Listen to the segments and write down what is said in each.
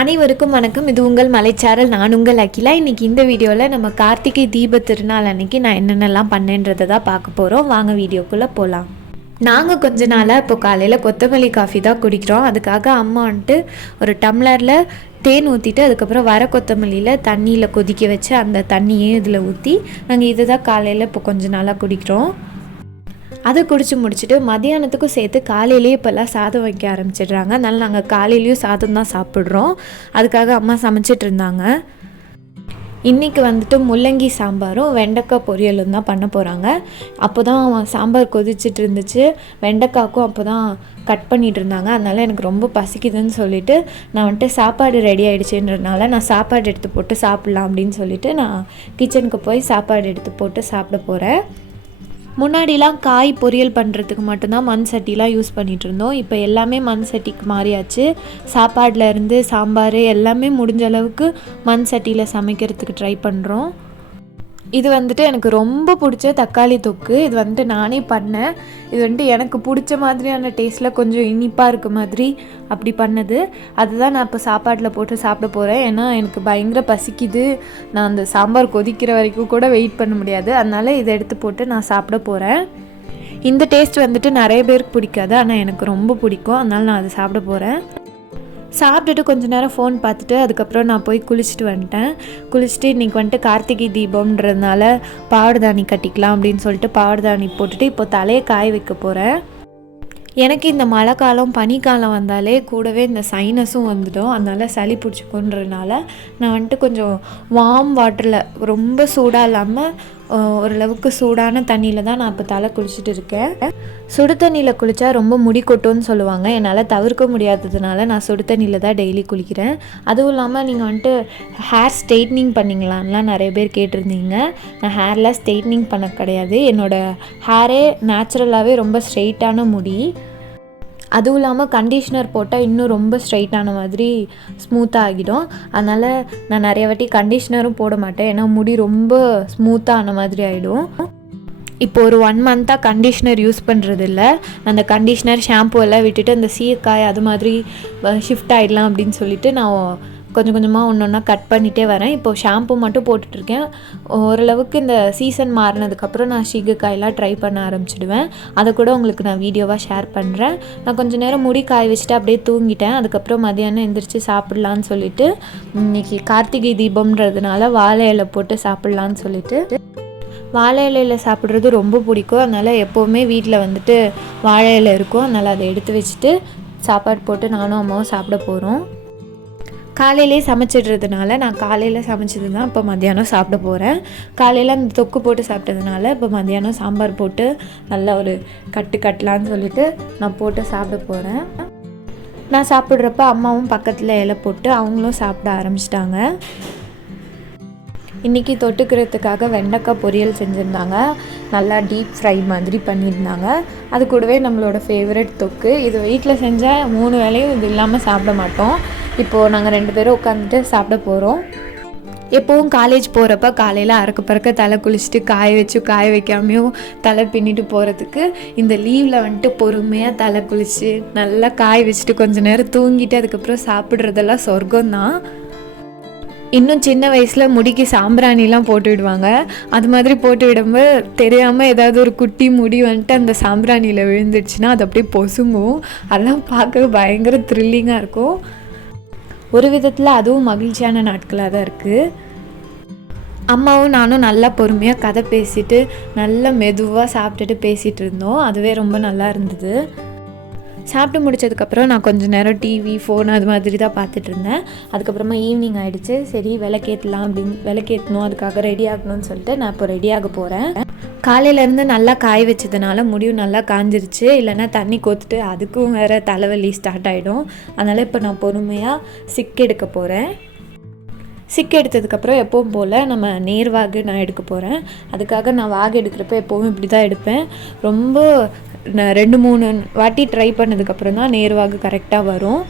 அனைவருக்கும் வணக்கம். இது உங்கள் மலைச்சாரல். நான் உங்கள் அகிலா. இன்றைக்கி இந்த வீடியோவில் நம்ம கார்த்திகை தீப திருநாள் அன்றைக்கி நான் என்னென்னலாம் பண்ணேன்றதை தான் பார்க்க போகிறோம். வாங்க வீடியோக்குள்ளே போகலாம். நாங்கள் கொஞ்ச நாளாக இப்போ காலையில் கொத்தமல்லி காஃபி தான் குடிக்கிறோம். அதுக்காக அம்மா வந்துட்டு ஒரு டம்ளரில் தேன் ஊற்றிட்டு அதுக்கப்புறம் வர கொத்தமல்லியில் தண்ணியில் கொதிக்க வச்சு அந்த தண்ணியே இதில் ஊற்றி நாங்கள் இதை தான் காலையில் இப்போ கொஞ்ச நாளாக குடிக்கிறோம். அதை குடிச்சு முடிச்சுட்டு மதியானத்துக்கும் சேர்த்து காலையிலேயே இப்போல்லாம் சாதம் வைக்க ஆரம்பிச்சிடுறாங்க. அதனால் நாங்கள் காலையிலையும் சாதம் தான் சாப்பிட்றோம். அதுக்காக அம்மா சமைச்சிட்டு இருந்தாங்க. இன்றைக்கி வந்துட்டு முள்ளங்கி சாம்பாரும் வெண்டைக்காய் பொரியலும் தான் பண்ண போகிறாங்க. அப்போ தான் சாம்பார் கொதிச்சுட்டு இருந்துச்சு, வெண்டைக்காய்க்கும் அப்போ தான் கட் பண்ணிகிட்டு இருந்தாங்க. அதனால் எனக்கு ரொம்ப பசிக்குதுன்னு சொல்லிவிட்டு நான் வந்துட்டு சாப்பாடு ரெடி ஆகிடுச்சுன்றதுனால நான் சாப்பாடு எடுத்து போட்டு சாப்பிட்லாம் அப்படின்னு சொல்லிவிட்டு நான் கிச்சனுக்கு போய் சாப்பாடு எடுத்து போட்டு சாப்பிட போகிறேன். முன்னாடிலாம் காய் பொரியல் பண்ணுறதுக்கு மட்டும்தான் மண் சட்டிலாம் யூஸ் பண்ணிகிட்டு இருந்தோம். இப்போ எல்லாமே மண் சட்டிக்கு மாறியாச்சு. சாப்பாடில் இருந்து சாம்பார் எல்லாமே முடிஞ்ச அளவுக்கு மண் சட்டியில் சமைக்கிறதுக்கு ட்ரை பண்ணுறோம். இது வந்துட்டு எனக்கு ரொம்ப பிடிச்ச தக்காளி தொக்கு. இது வந்துட்டு நானே பண்ணேன். இது வந்துட்டு எனக்கு பிடிச்ச மாதிரியான டேஸ்ட்டில் கொஞ்சம் இனிப்பாக இருக்க மாதிரி அப்படி பண்ணது. அதுதான் நான் இப்போ சாப்பாட்டில் போட்டு சாப்பிட போகிறேன். ஏன்னா எனக்கு பயங்கர பசிக்குது. நான் அந்த சாம்பார் கொதிக்கிற வரைக்கும் கூட வெயிட் பண்ண முடியாது. அதனால் இதை எடுத்து போட்டு நான் சாப்பிட போகிறேன். இந்த டேஸ்ட் வந்துட்டு நிறைய பேருக்கு பிடிக்காது, ஆனால் எனக்கு ரொம்ப பிடிக்கும். அதனால் நான் அதை சாப்பிட போகிறேன். சாப்பிட்டுட்டு கொஞ்ச நேரம் ஃபோன் பார்த்துட்டு அதுக்கப்புறம் நான் போய் குளிச்சுட்டு வந்துட்டேன். குளிச்சுட்டு இன்றைக்கி வந்துட்டு கார்த்திகை தீபம்ன்றதுனால பாவடதானி கட்டிக்கலாம் அப்படின்னு சொல்லிட்டு பாவடதானி போட்டுட்டு இப்போ தலையை காய வைக்க போகிறேன். எனக்கு இந்த மழை காலம் பனிக்காலம் வந்தாலே கூடவே இந்த சைனஸும் வந்துடும். அதனால் சளி பிடிச்சிக்கோன்றதுனால நான் வந்துட்டு கொஞ்சம் வார்ம் வாட்டரில் ரொம்ப சூடாக இல்லாமல் ஓரளவுக்கு சூடான தண்ணியில் தான் நான் இப்போ தலை குளிச்சுட்டு இருக்கேன். சுடு தண்ணியில் குளித்தா ரொம்ப முடி கொட்டும்னு சொல்லுவாங்க. என்னால் தவிர்க்க முடியாததுனால நான் சுடு தண்ணியில் தான் டெய்லி குளிக்கிறேன். அதுவும் இல்லாமல் நீங்கள் வந்துட்டு ஹேர் ஸ்ட்ரெயிட்னிங் பண்ணிங்களான்லாம் நிறைய பேர் கேட்டிருந்தீங்க. நான் ஹேர்லாம் ஸ்ட்ரெயிட்னிங் பண்ண கிடையாது. என்னோடய ஹேரே நேச்சுரலாகவே ரொம்ப ஸ்ட்ரெயிட்டான முடி. அதுவும் இல்லாமல் கண்டிஷ்னர் போட்டால் இன்னும் ரொம்ப ஸ்ட்ரைட்டான மாதிரி ஸ்மூத்தாக ஆகிடும். அதனால் நான் நிறைய வாட்டி கண்டிஷ்னரும் போட மாட்டேன். ஏன்னா முடி ரொம்ப ஸ்மூத்தாக ஆன மாதிரி ஆகிடும். இப்போ ஒரு 1 மந்த்தாக கண்டிஷ்னர் யூஸ் பண்ணுறது இல்லை. அந்த கண்டிஷ்னர் ஷாம்பு எல்லாம் விட்டுட்டு அந்த சீயக்காய் அது மாதிரி ஷிஃப்ட் ஆகிடலாம் அப்படின்னு சொல்லிட்டு நான் கொஞ்சம் கொஞ்சமாக ஒன்று ஒன்றா கட் பண்ணிகிட்டே வரேன். இப்போது ஷாம்பு மட்டும் போட்டுட்ருக்கேன். ஓரளவுக்கு இந்த சீசன் மாறினதுக்கப்புறம் நான் சீயக்காயெல்லாம் ட்ரை பண்ண ஆரம்பிச்சிடுவேன். அதை கூட உங்களுக்கு நான் வீடியோவாக ஷேர் பண்ணுறேன். நான் கொஞ்சம் நேரம் முடி காய வச்சுட்டு அப்படியே தூங்கிட்டேன். அதுக்கப்புறம் மதியானம் எந்திரிச்சு சாப்பிட்லான்னு சொல்லிவிட்டு இன்றைக்கி கார்த்திகை தீபம்ன்றதுனால வாழை இலை போட்டு சாப்பிட்லான்னு சொல்லிட்டு வாழை இலையில் சாப்பிட்றது ரொம்ப பிடிக்கும். அதனால் எப்போவுமே வீட்டில் வந்துட்டு வாழை இலை இருக்கும். அதனால் அதை எடுத்து வச்சுட்டு சாப்பாடு போட்டு நானும் அம்மாவும் சாப்பிட போகிறோம். காலையிலே சமைச்சிடுறதுனால நான் காலையில் சமைச்சது தான் இப்போ மத்தியானம் சாப்பிட போகிறேன். காலையில் அந்த தொக்கு போட்டு சாப்பிட்டதுனால இப்போ மத்தியானம் சாம்பார் போட்டு நல்லா ஒரு கட்டலான்னு சொல்லிட்டு நான் போட்டு சாப்பிட போகிறேன். நான் சாப்பிட்றப்ப அம்மாவும் பக்கத்தில் இலை போட்டு அவங்களும் சாப்பிட ஆரம்பிச்சிட்டாங்க. இன்றைக்கி தொட்டுக்கிறதுக்காக வெண்டைக்காய் பொரியல் செஞ்சுருந்தாங்க. நல்லா டீப் ஃப்ரை மாதிரி பண்ணியிருந்தாங்க. அது கூடவே நம்மளோட ஃபேவரட் தொக்கு. இது வீட்டில் செஞ்சால் 3 வேளையும் இது இல்லாமல் சாப்பிட மாட்டோம். இப்போது நாங்கள் 2 பேரும் உட்காந்துட்டு சாப்பிட போகிறோம். எப்போவும் காலேஜ் போகிறப்ப காலையில் அறக்க பறக்க தலை குளிச்சுட்டு காய வைக்காமையும் தலை பின்னிட்டு போகிறதுக்கு இந்த லீவில் வந்துட்டு பொறுமையாக தலை குளித்து நல்லா காய வச்சுட்டு கொஞ்சம் நேரம் தூங்கிட்டு அதுக்கப்புறம் சாப்பிட்றதெல்லாம் சொர்க்கம்தான். இன்னும் சின்ன வயசில் முடிக்கு சாம்பிராணிலாம் போட்டு விடுவாங்க. அது மாதிரி போட்டு விடும்போது தெரியாமல் ஏதாவது ஒரு குட்டி முடி வந்துட்டு அந்த சாம்பிராணியில் விழுந்துடுச்சுன்னா அது அப்படியே பொசுங்கும். அதெல்லாம் பார்க்க பயங்கர த்ரில்லிங்காக இருக்கும். ஒரு விதத்தில் அதுவும் மகிழ்ச்சியான நாட்களாக தான் இருக்குது. அம்மாவும் நானும் நல்லா பொறுமையாக கதை பேசிட்டு நல்லா மெதுவாக சாப்பிட்டுட்டு பேசிகிட்டு இருந்தோம். அதுவே ரொம்ப நல்லா இருந்தது. சாப்பிட்டு முடித்ததுக்கப்புறம் நான் கொஞ்சம் நேரம் டிவி ஃபோன் அது மாதிரி தான் பார்த்துட்டு இருந்தேன். அதுக்கப்புறமா ஈவினிங் ஆகிடுச்சு. சரி விளக்கேற்றலாம் அப்படின்னு விளக்கேற்றணும், அதுக்காக ரெடி ஆகணும்னு சொல்லிட்டு நான் இப்போ ரெடியாக போகிறேன். காலையிலேருந்து நல்லா காய வச்சதுனால முடியும் நல்லா காஞ்சிருச்சு. இல்லைன்னா தண்ணி கொத்துட்டு அதுக்கும் வேறு தலைவலி ஸ்டார்ட் ஆகிடும். அதனால் இப்போ நான் பொறுமையாக சிக் எடுக்க போகிறேன். சிக் எடுத்ததுக்கப்புறம் எப்பவும் போல் நம்ம நேர்வாகு நான் எடுக்க போகிறேன். அதுக்காக நான் வாகு எடுக்கிறப்ப எப்போவும் இப்படி தான் எடுப்பேன். ரொம்ப 2-3 வாட்டி ட்ரை பண்ணதுக்கப்புறம் தான் நேர்வாகு கரெக்டாக வரும்.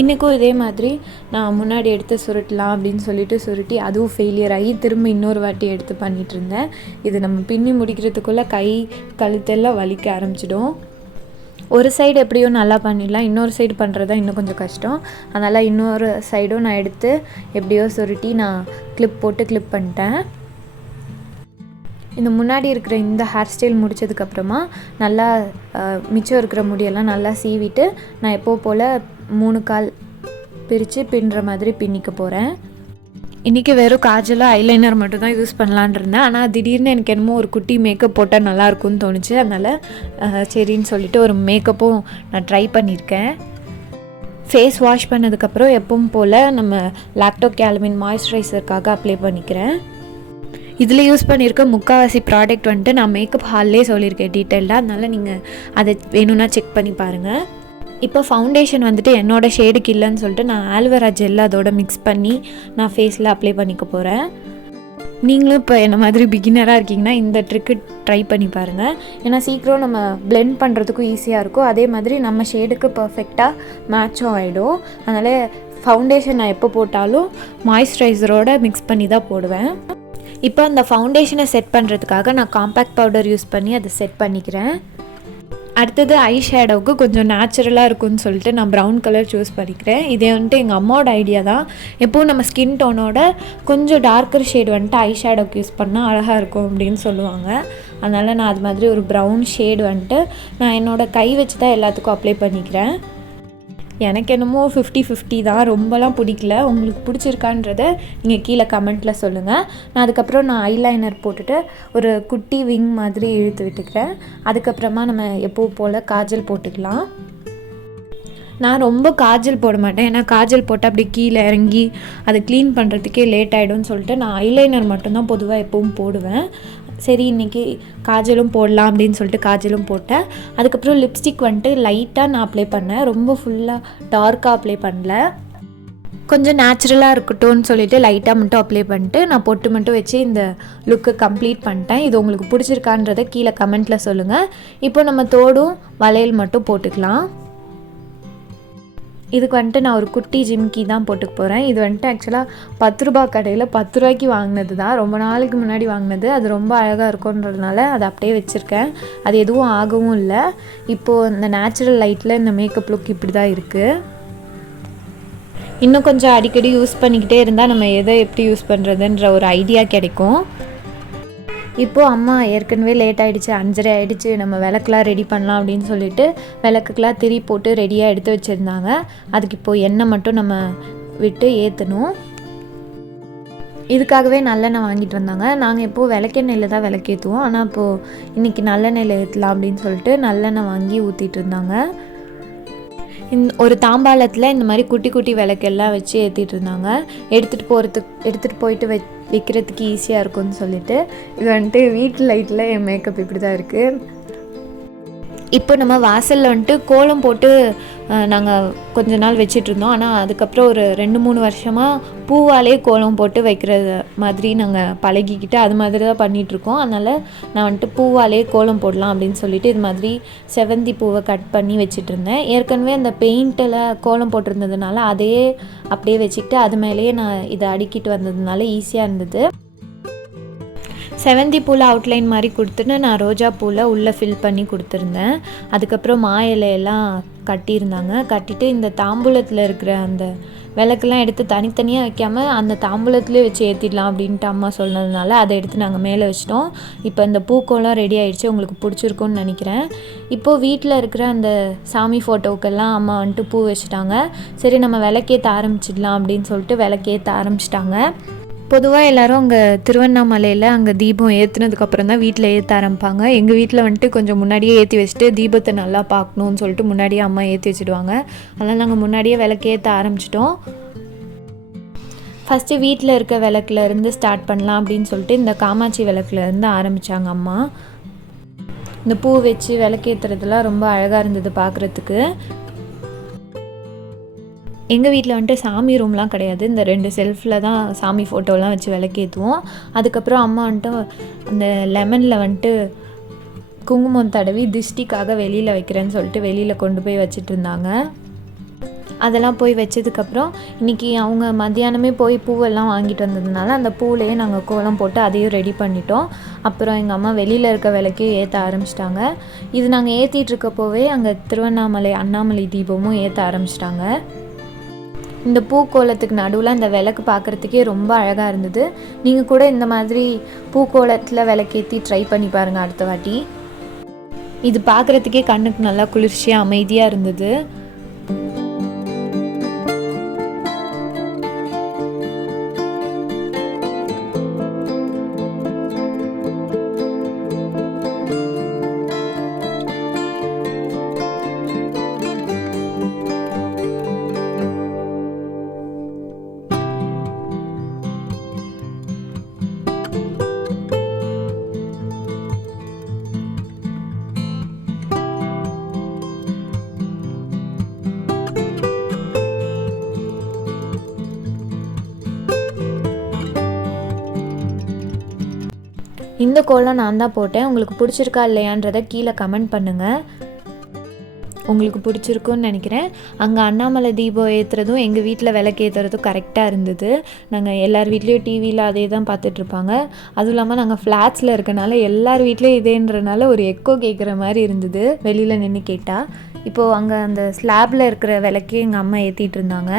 இன்றைக்கும் இதே மாதிரி நான் முன்னாடி எடுத்து சுருட்டலாம் அப்படின்னு சொல்லிட்டு சுருட்டி அதுவும் ஃபெயிலியர் ஆகி திரும்ப இன்னொரு வாட்டி எடுத்து பண்ணிகிட்டு இருந்தேன். இது நம்ம பின்னி முடிக்கிறதுக்குள்ளே கை கழுத்தெல்லாம் வலிக்க ஆரம்பிச்சிடும். ஒரு சைடு எப்படியோ நல்லா பண்ணிடலாம், இன்னொரு சைடு பண்ணுறது தான் இன்னும் கொஞ்சம் கஷ்டம். அதனால் இன்னொரு சைடும் நான் எடுத்து எப்படியோ சுருட்டி நான் கிளிப் போட்டு கிளிப் பண்ணிட்டேன். இந்த முன்னாடி இருக்கிற இந்த ஹேர் ஸ்டைல் முடித்ததுக்கப்புறமா நல்லா மிச்சம் இருக்கிற முடியெல்லாம் நல்லா சீவிட்டு நான் எப்போ போல் 3 கால் பிரித்து பின்னுற மாதிரி பின்னிக்க போகிறேன். இன்றைக்கி வெறும் காஜலும் ஐலைனர் மட்டும் தான் யூஸ் பண்ணலான் இருந்தேன். ஆனால் திடீர்னு எனக்கு என்னமோ ஒரு குட்டி மேக்கப் போட்டால் நல்லாயிருக்கும்னு தோணுச்சு. அதனால் சரின்னு சொல்லிவிட்டு ஒரு மேக்கப்பும் நான் ட்ரை பண்ணியிருக்கேன். ஃபேஸ் வாஷ் பண்ணதுக்கப்புறம் எப்பவும் போல் நம்ம லாக்டோகேலமின் மாய்ஸ்சரைசருக்காக அப்ளை பண்ணிக்கிறேன். இதில் யூஸ் பண்ணியிருக்க முக்கால்வாசி ப்ராடக்ட் வந்துட்டு நான் மேக்கப் ஹால்லே சொல்லியிருக்கேன் டீட்டெயில்டாக. அதனால் நீங்கள் அதை வேணும்னா செக் பண்ணி பாருங்கள். இப்போ ஃபவுண்டேஷன் வந்துட்டு என்னோடய ஷேடுக்கு இல்லைன்னு சொல்லிட்டு நான் ஆல்வேரா ஜெல் அதோட மிக்ஸ் பண்ணி நான் ஃபேஸில் அப்ளை பண்ணிக்க போகிறேன். நீங்களும் இப்போ என்ன மாதிரி பிகினராக இருக்கீங்கன்னா இந்த ட்ரிக்கு ட்ரை பண்ணி பாருங்கள். ஏன்னா சீக்கிரம் நம்ம பிளெண்ட் பண்ணுறதுக்கும் ஈஸியாக இருக்கும், அதே மாதிரி நம்ம ஷேடுக்கு பர்ஃபெக்டாக மேட்சும் ஆகிடும். அதனால் ஃபவுண்டேஷன் நான் எப்போ போட்டாலும் மாய்ஸ்சரைசரோடு மிக்ஸ் பண்ணி தான் போடுவேன். இப்போ அந்த ஃபவுண்டேஷனை செட் பண்ணுறதுக்காக நான் காம்பேக்ட் பவுடர் யூஸ் பண்ணி அதை செட் பண்ணிக்கிறேன். அடுத்தது ஐ ஷேடோவுக்கு கொஞ்சம் நேச்சுரலாக இருக்கும்னு சொல்லிட்டு நான் ப்ரௌன் கலர் சூஸ் பண்ணிக்கிறேன். இதே வந்துட்டு எங்கள் அம்மாவோட ஐடியா தான். எப்போவும் நம்ம ஸ்கின் டோனோட கொஞ்சம் டார்க்கர் ஷேட் வந்துட்டு ஐ ஷேடோவுக்கு யூஸ் பண்ணால் அழகாக இருக்கும் அப்படின்னு சொல்லுவாங்க. அதனால் நான் அது மாதிரி ஒரு ப்ரௌன் ஷேடு வந்துட்டு நான் என்னோடய கை வச்சு தான் எல்லாத்துக்கும் அப்ளை பண்ணிக்கிறேன். எனக்கு என்னமோ 50-50 தான், ரொம்பலாம் பிடிக்கல. உங்களுக்கு பிடிச்சிருக்கான்றத நீங்கள் கீழே கமெண்ட்டில் சொல்லுங்கள். நான் அதுக்கப்புறம் நான் ஐலைனர் போட்டுட்டு ஒரு குட்டி விங் மாதிரி இழுத்து விட்டுக்கிறேன். அதுக்கப்புறமா நம்ம எப்போ போல் காஜல் போட்டுக்கலாம். நான் ரொம்ப காஜல் போட மாட்டேன், ஏன்னா காஜல் போட்டால் அப்படி கீழே இறங்கி அதை க்ளீன் பண்ணுறதுக்கே லேட் ஆகிடும்னு சொல்லிட்டு நான் ஐலைனர் மட்டும்தான் பொதுவாக எப்பவும் போடுவேன். சரி இன்றைக்கி காஜலும் போடலாம் அப்படின்னு சொல்லிட்டு காஜலும் போட்டேன். அதுக்கப்புறம் லிப்ஸ்டிக் வந்துட்டு லைட்டாக நான் அப்ளை பண்ணேன், ரொம்ப ஃபுல்லாக டார்க்காக அப்ளை பண்ணல. கொஞ்சம் நேச்சுரலாக இருக்கட்டும்னு சொல்லிட்டு லைட்டாக மட்டும் அப்ளை பண்ணிட்டு நான் பொட்டு மட்டும் வச்சு இந்த லுக்கை கம்ப்ளீட் பண்ணிட்டேன். இது உங்களுக்கு பிடிச்சிருக்கான்றதை கீழே கமெண்ட்டில் சொல்லுங்கள். இப்போ நம்ம தோடும் வளையல் மட்டும் போட்டுக்கலாம். இதுக்கு வந்துட்டு நான் ஒரு குட்டி ஜிம்கி தான் போட்டுக்க போகிறேன். இது வந்துட்டு ஆக்சுவலாக 10 ரூபா கடையில் 10 ரூபாய்க்கு வாங்கினது தான், ரொம்ப நாளைக்கு முன்னாடி வாங்கினது. அது ரொம்ப அழகாக இருக்குன்றதுனால அதை அப்படியே வச்சுருக்கேன். அது எதுவும் ஆகவும் இல்லை. இப்போது இந்த நேச்சுரல் லைட்டில் இந்த மேக்கப் லுக் இப்படி தான் இருக்குது. இன்னும் கொஞ்சம் அடிக்கடி யூஸ் பண்ணிக்கிட்டே இருந்தால் நம்ம எதை எப்படி யூஸ் பண்ணுறதுன்ற ஒரு ஐடியா கிடைக்கும். இப்போது அம்மா ஏற்கனவே லேட் ஆகிடுச்சு, 5:30 ஆகிடுச்சு, நம்ம விளக்குலாம் ரெடி பண்ணலாம் அப்படின்னு சொல்லிட்டு விளக்குக்கெலாம் திரி போட்டு ரெடியாக எடுத்து வச்சுருந்தாங்க. அதுக்கு இப்போது எண்ணெய் மட்டும் நம்ம விட்டு ஏற்றணும். இதுக்காகவே நல்லெண்ணெய் வாங்கிட்டு வந்தாங்க. நாங்கள் இப்போது விளக்கெண்ணெயில் தான் விளக்கேற்றுவோம், ஆனால் இப்போது இன்றைக்கி நல்லெண்ணெயில் ஏற்றலாம் அப்படின்னு சொல்லிட்டு நல்லெண்ணெய் வாங்கி ஊற்றிட்டு இருந்தாங்க. ஒரு தாம்பாளத்தில் இந்த மாதிரி குட்டி குட்டி விளக்கெல்லாம் வச்சு ஏற்றிட்டு இருந்தாங்க. எடுத்துகிட்டு போயிட்டு வைக்கிறதுக்கு ஈஸியாக இருக்கும்னு சொல்லிட்டு. இது வந்துட்டு வீட்டு லைட்டில் என் மேக்கப் இப்படி தான் இருக்குது. இப்போ நம்ம வாசலில் வந்துட்டு கோலம் போட்டு நாங்கள் கொஞ்ச நாள் வச்சிட்ருந்தோம். ஆனால் அதுக்கப்புறம் ஒரு 2-3 வருஷமாக பூவாலே கோலம் போட்டு வைக்கிற மாதிரி நாங்கள் பழகிக்கிட்டு அது மாதிரி தான் பண்ணிகிட்ருக்கோம். அதனால் நான் வந்துட்டு பூவாலே கோலம் போடலாம் அப்படின்னு சொல்லிட்டு இது மாதிரி செவந்தி பூவை கட் பண்ணி வச்சிட்ருந்தேன். ஏற்கனவே அந்த பெயிண்டில் கோலம் போட்டிருந்ததுனால அதையே அப்படியே வச்சுக்கிட்டு அது மேலேயே நான் இதை அடுக்கிட்டு வந்ததுனால ஈஸியாக இருந்தது. செவந்தி பூவில் அவுட்லைன் மாதிரி கொடுத்துட்டு நான் ரோஜா பூவில் உள்ளே ஃபில் பண்ணி கொடுத்துருந்தேன். அதுக்கப்புறம் மா இலையெல்லாம் கட்டியிருந்தாங்க. கட்டிட்டு இந்த தாம்பூலத்தில் இருக்கிற அந்த விளக்கெல்லாம் எடுத்து தனித்தனியாக வைக்காமல் அந்த தாம்பூலத்துலேயே வச்சு ஏற்றிடலாம் அப்படின்ட்டு அம்மா சொன்னதுனால அதை எடுத்து நாங்கள் மேலே வச்சிட்டோம். இப்போ இந்த பூக்கோலாம் ரெடி ஆகிடுச்சு, உங்களுக்கு பிடிச்சிருக்குன்னு நினைக்கிறேன். இப்போது வீட்டில் இருக்கிற அந்த சாமி ஃபோட்டோவுக்கெல்லாம் அம்மா வந்துட்டு பூ வச்சுட்டாங்க. சரி நம்ம விளக்கேற்ற ஆரம்பிச்சிடலாம் அப்படின்னு சொல்லிட்டு விளக்கேற்ற ஆரம்பிச்சிட்டாங்க. பொதுவாக எல்லோரும் அங்கே திருவண்ணாமலையில் அங்கே தீபம் ஏற்றுனதுக்கப்புறம் தான் வீட்டில் ஏற்ற ஆரம்பிப்பாங்க. எங்கள் வீட்டில் வந்துட்டு கொஞ்சம் முன்னாடியே ஏற்றி வச்சுட்டு தீபத்தை நல்லா பார்க்கணுன்னு சொல்லிட்டு முன்னாடியே அம்மா ஏற்றி வச்சுடுவாங்க. அதனால் நாங்கள் முன்னாடியே விளக்கு ஏற்ற ஆரம்பிச்சிட்டோம். ஃபஸ்ட்டு வீட்டில் இருக்க விளக்குலேருந்து ஸ்டார்ட் பண்ணலாம் அப்படின்னு சொல்லிட்டு இந்த காமாட்சி விளக்குலேருந்து ஆரம்பித்தாங்க அம்மா. இந்த பூ வச்சு விளக்கேற்றுறதுலாம் ரொம்ப அழகாக இருந்தது பார்க்குறதுக்கு. எங்கள் வீட்டில் வந்துட்டு சாமி ரூம்லாம் கிடையாது, இந்த 2 செல்ஃபில் தான் சாமி ஃபோட்டோலாம் வச்சு விளக்கேற்றுவோம். அதுக்கப்புறம் அம்மா வந்துட்டு அந்த லெமனில் வந்துட்டு குங்குமம் தடவி திஷ்டிக்காக வெளியில் வைக்கிறேன்னு சொல்லிட்டு வெளியில் கொண்டு போய் வச்சுட்டு இருந்தாங்க. அதெல்லாம் போய் வச்சதுக்கப்புறம் இன்றைக்கி அவங்க மத்தியானமே போய் பூவெல்லாம் வாங்கிட்டு வந்ததுனால அந்த பூவிலையே நாங்கள் கோலம் போட்டு அதையும் ரெடி பண்ணிட்டோம். அப்புறம் எங்கள் அம்மா வெளியில் இருக்க விளக்கையும் ஏற்ற ஆரம்பிச்சிட்டாங்க. இது நாங்கள் ஏற்றிட்டுருக்கப்போவே அங்கே திருவண்ணாமலை அண்ணாமலை தீபமும் ஏற்ற ஆரம்பிச்சிட்டாங்க. இந்த பூக்கோலத்துக்கு நடுவில் அந்த விளக்கு பார்க்குறதுக்கே ரொம்ப அழகாக இருந்தது. நீங்கள் கூட இந்த மாதிரி பூக்கோலத்தில் விளக்கேற்றி ட்ரை பண்ணி பாருங்கள் அடுத்த வாட்டி. இது பார்க்குறதுக்கே கண்ணுக்கு நல்லா குளிர்ச்சியாக அமைதியாக இருந்தது. இந்த கோலம் நான் தான் போட்டேன். உங்களுக்கு பிடிச்சிருக்கா இல்லையான்றதை கீழே கமெண்ட் பண்ணுங்கள். உங்களுக்கு பிடிச்சிருக்குன்னு நினைக்கிறேன். அங்கே அண்ணாமலை தீபம் ஏற்றுறதும் எங்கள் வீட்டில் விளக்கு ஏற்றுறதும் கரெக்டாக இருந்தது. நாங்கள் எல்லார் வீட்லேயும் டிவியில் அதே தான் பார்த்துட்ருப்பாங்க. அதுவும் இல்லாமல் நாங்கள் ஃப்ளாட்ஸில் இருக்கனால எல்லார் வீட்லேயும் இதேன்றனால ஒரு எக்கோ கேட்குற மாதிரி இருந்தது வெளியில் நின்று கேட்டால். இப்போது அங்கே அந்த ஸ்லாப்பில் இருக்கிற விளக்கே எங்கள் அம்மா ஏற்றிட்டு இருந்தாங்க.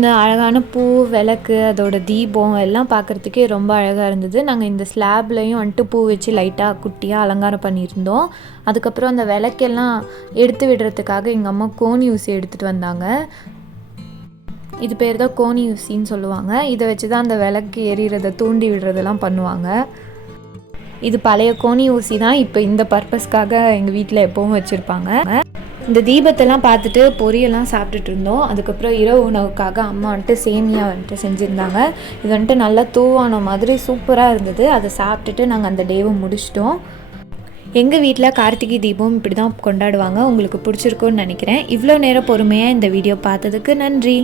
இந்த அழகான பூ விளக்கு அதோட தீபம் எல்லாம் பார்க்குறதுக்கே ரொம்ப அழகாக இருந்தது. நாங்கள் இந்த ஸ்லாப்லையும் வந்துட்டு பூ வச்சு லைட்டாக குட்டியாக அலங்காரம் பண்ணியிருந்தோம். அதுக்கப்புறம் அந்த விளக்கெல்லாம் எடுத்து விடுறதுக்காக எங்கள் அம்மா கோணி ஊசி எடுத்துகிட்டு வந்தாங்க. இது பேர் தான் கோணி ஊசின்னு சொல்லுவாங்க. இதை வச்சு தான் அந்த விளக்கு எரிகிறத தூண்டி விடுறதெல்லாம் பண்ணுவாங்க. இது பழைய கோணி ஊசி தான். இப்போ இந்த பர்பஸ்க்காக எங்கள் வீட்டில் எப்போவும் வச்சுருப்பாங்க. இந்த தீபத்தெல்லாம் பார்த்துட்டு பொரியெல்லாம் சாப்பிட்டுட்டு இருந்தோம். அதுக்கப்புறம் இரவு உணவுக்காக அம்மா வந்துட்டு சேமியா வந்துட்டு செஞ்சுருந்தாங்க. இது வந்துட்டு நல்லா தூவான மாதிரி சூப்பராக இருந்தது. அதை சாப்பிட்டுட்டு நாங்கள் அந்த டேவை முடிச்சிட்டோம். எங்கள் வீட்டில் கார்த்திகை தீபம் இப்படி தான் கொண்டாடுவாங்க. உங்களுக்கு பிடிச்சிருக்குன்னு நினைக்கிறேன். இவ்வளோ நேரம் பொறுமையாக இந்த வீடியோ பார்த்ததுக்கு நன்றி.